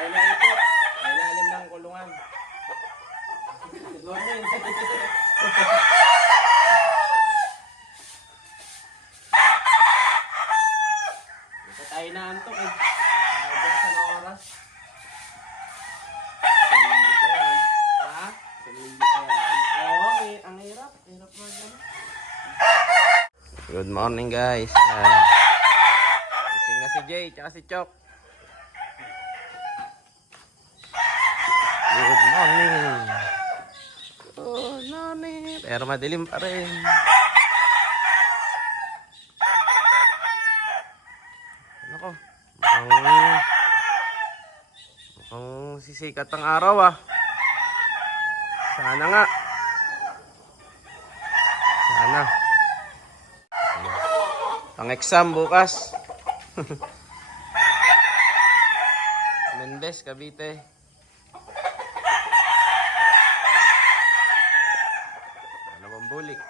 Tayo na ipot. May ilalim ng kulungan. Good morning. Ito tayo na antok eh. Tayo sa na oras. Salindi ko yan. Ha? Salindi ko yan. Oo, ang hirap. Hirap mo yan. Good morning guys. Gising na si Jay tsaka si Chok. Good morning. Good morning. Pero madilim pa rin. Ano ko? Mukhang sisikat ang araw ah. Sana nga. Sana. Pang-exam bukas. Mendes, Cavite. Dalawang bulik.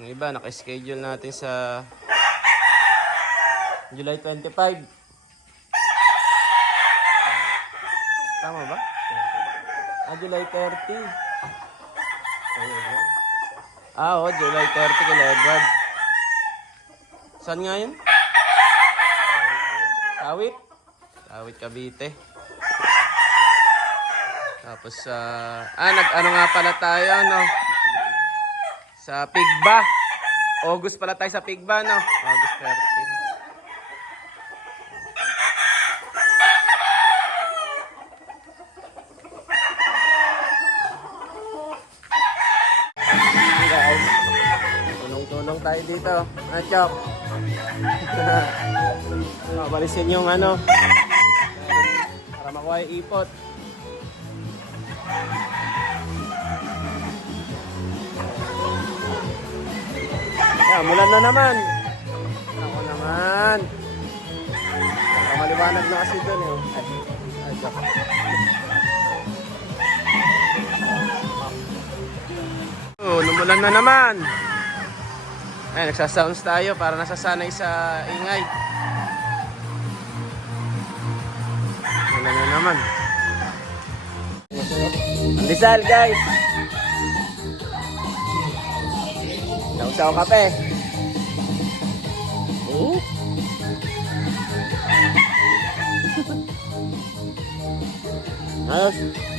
Yung iba, naka-schedule natin sa July 25. Tama ba? July 30. Oo, July 30 kay Edward. Saan nga yun? Kawit? Kawit, Cavite. Tapos, nag-ano nga pala tayo, no? Sa Pigba. August pala tayo sa Pigba, no? August 13. Tulong tayo dito. Chok. Balisin yung ano. Para makuha yung ipot. Mulan na naman. Ako naman. Maliwanag na kasi dun eh. Ay, Chok. Lumulan na naman. Ay, nagsasounds tayo para nasasanay sa ingay. Wala na naman. Pandesal guys. Sausaw kape. Ayos.